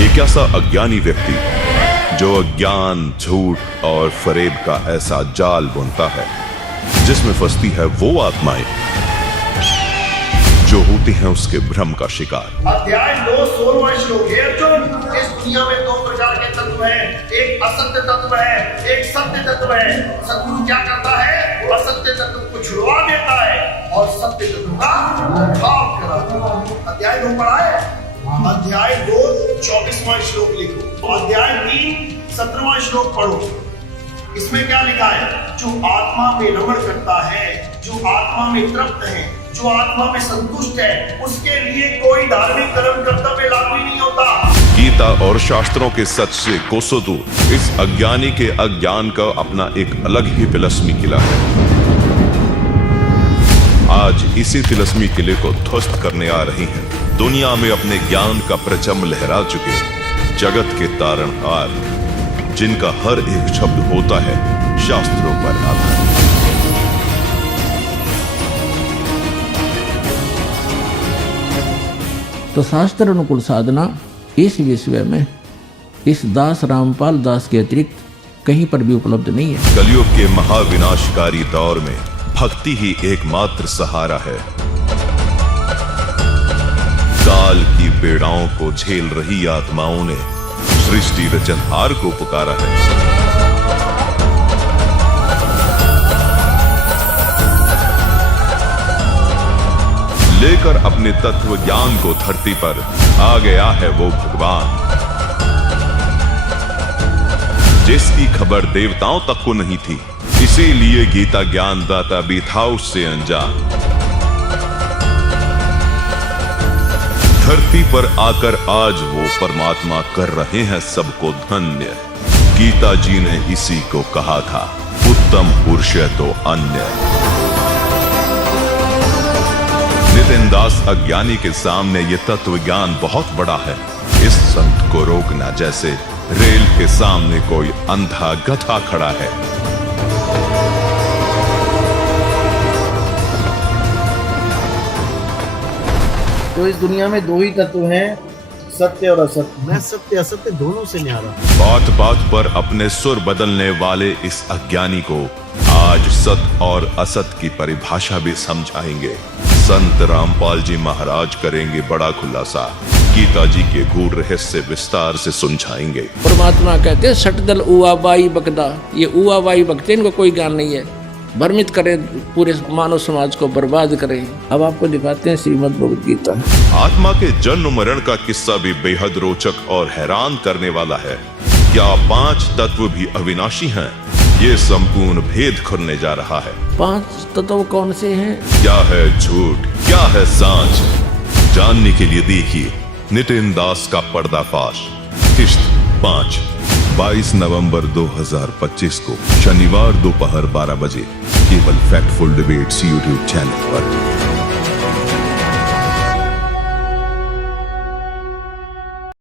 एक ऐसा अज्ञानी व्यक्ति जो अज्ञान, झूठ और फरेब का ऐसा जाल बुनता है जिसमें फंसती है वो आत्माएं जो होती हैं उसके भ्रम का शिकार। अध्याय 2 16वां श्लोक। हे अर्जुन, इस दुनिया में दो प्रकार के तत्व हैं, एक असत्य तत्व है, एक सत्य तत्व है। सतगुरु क्या करता है? असत्य तत्व को छुड़वा देता है और सत्य तत्व का भाव कराता है। अध्याय 2 पढ़ा है? अध्याय 2 24वां श्लोक लिखो। अध्याय 3 17वां श्लोक पढ़ो। इसमें क्या लिखा है? जो आत्मा में रमण करता है, जो आत्मा में तृप्त है, जो आत्मा में संतुष्ट है, उसके लिए कोई धार्मिक कर्म कर्तव्य लागू ही नहीं होता। गीता और शास्त्रों के सच से कोसों दूर इस अज्ञानी के अज्ञान का अपना एक अलग ही तिलस्मी किला है। आज इसी तिलस्मी किले को ध्वस्त करने आ रही हैं दुनिया में अपने ज्ञान का परचम लहरा चुके जगत के तारणहार, जिनका हर एक शब्द होता है शास्त्रों पर आधारित। तो शास्त्र अनुकूल साधना इस विषय में इस दास रामपाल दास के अतिरिक्त कहीं पर भी उपलब्ध नहीं है। कलयुग के महाविनाशकारी दौर में भक्ति ही एकमात्र सहारा है। काल की पीड़ाओं को झेल रही आत्माओं ने सृष्टि रचनहार को पुकारा है। लेकर अपने तत्व ज्ञान को धरती पर आ गया है वो भगवान, जिसकी खबर देवताओं तक को नहीं थी। इसीलिए गीता ज्ञान दाता भी था उससे अनजान। धरती पर आकर आज वो परमात्मा कर रहे हैं सबको धन्य। गीता जी ने इसी को कहा था, उत्तम पुरुष तो अन्य। नितिन दास अज्ञानी के सामने ये तत्व ज्ञान बहुत बड़ा है। इस संत को रोकना जैसे रेल के सामने कोई अंधा गधा खड़ा है। तो इस दुनिया में दो ही तत्व हैं, सत्य और असत्य। मैं सत्य असत्य दोनों से न्यारा। बात बात पर अपने सुर बदलने वाले इस अज्ञानी को आज सत्य और असत्य की परिभाषा भी समझाएंगे। संत रामपाल जी महाराज करेंगे बड़ा खुलासा, गीता जी के गूढ़ रहस्य विस्तार से समझाएंगे। परमात्मा कहते हैं सटदल उआबाई बकदा, ये उआबाई बकते इनको कोई ज्ञान नहीं है, भ्रमित करे, पूरे मानव समाज को बर्बाद करे। अब आपको दिखाते हैं श्रीमद् भगवद गीता। आत्मा के जन्म मरण का किस्सा भी बेहद रोचक और हैरान करने वाला है। क्या 5 तत्व भी अविनाशी हैं? ये संपूर्ण भेद खुलने जा रहा है। 5 तत्व कौन से हैं? क्या है झूठ, क्या है सांच, जानने के लिए देखिए नितिन दास का पर्दाफाश, किस्त 5, 22 नवंबर 2025 को शनिवार दोपहर 12 बजे केवल फैक्टफुल डिबेट्स यूट्यूब चैनल पर।